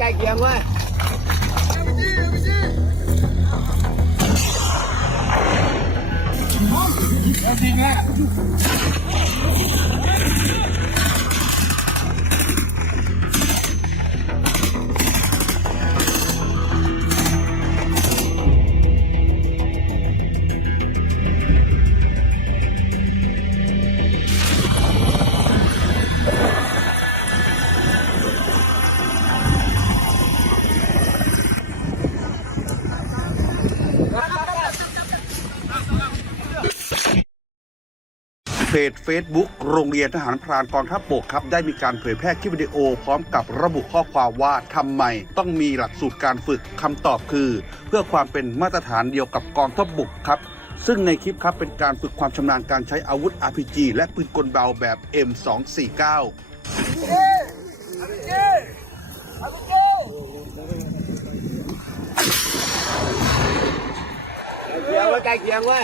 ใกล้เคียงเว้ย เพจ Facebook โรงเรียนทหารพรานกองทัพบกครับ ได้มีการเผยแพร่คลิปวิดีโอ พร้อมกับระบุข้อความว่าทำไมต้องมีหลักสูตรการฝึกคำตอบคือ เพื่อความเป็นมาตรฐานเดียวกับกองทัพบกครับซึ่งในคลิปครับเป็นการฝึกความชำนาญการใช้อาวุธ RPG และปืนกลเบาแบบ M249 เคียงเว้ยใกล้เคียงเว้ย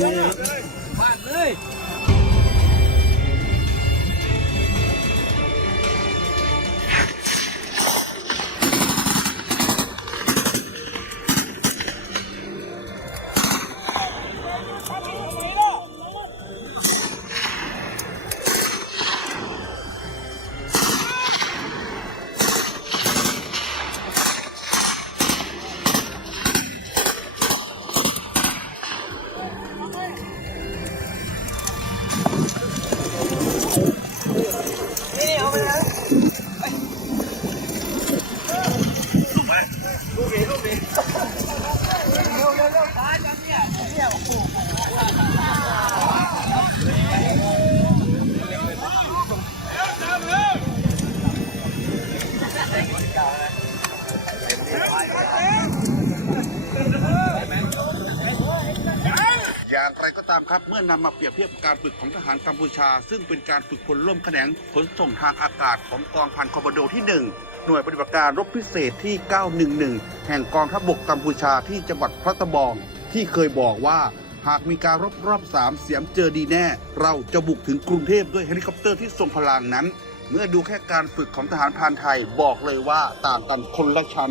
Wala. อย่างไรก็ตามครับเมื่อนำมาเปรียบเทียบการฝึกของทหารกัมพูชา ซึ่งเป็นการฝึกพลร่วมแขนงขนส่งทางอากาศของกองพันคอมมานโดที่ 1 หน่วยปฏิบัติการรบพิเศษที่ 911 แห่งกองทัพบกกัมพูชาที่จังหวัดพระตะบอง ที่เคยบอกว่าหากมีการรบรอบสามเสียมเจอดีแน่ เราจะบุกถึงกรุงเทพด้วยเฮลิคอปเตอร์ที่ทรงพลังนั้น เมื่อดูแค่การฝึกของทหารพรานไทยบอกเลยว่าต่างกันคนละชั้น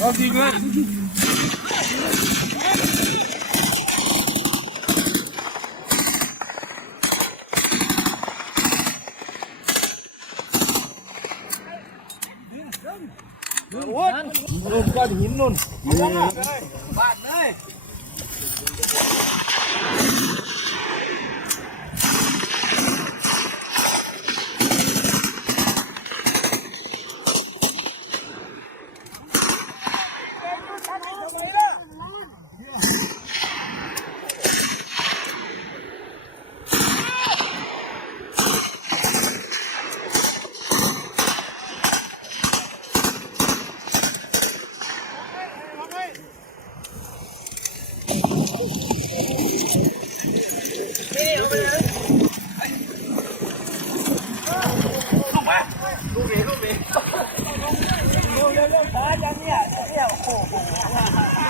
Hop die güzel. Nôn con hín nôn. Bạn ơi. 我我我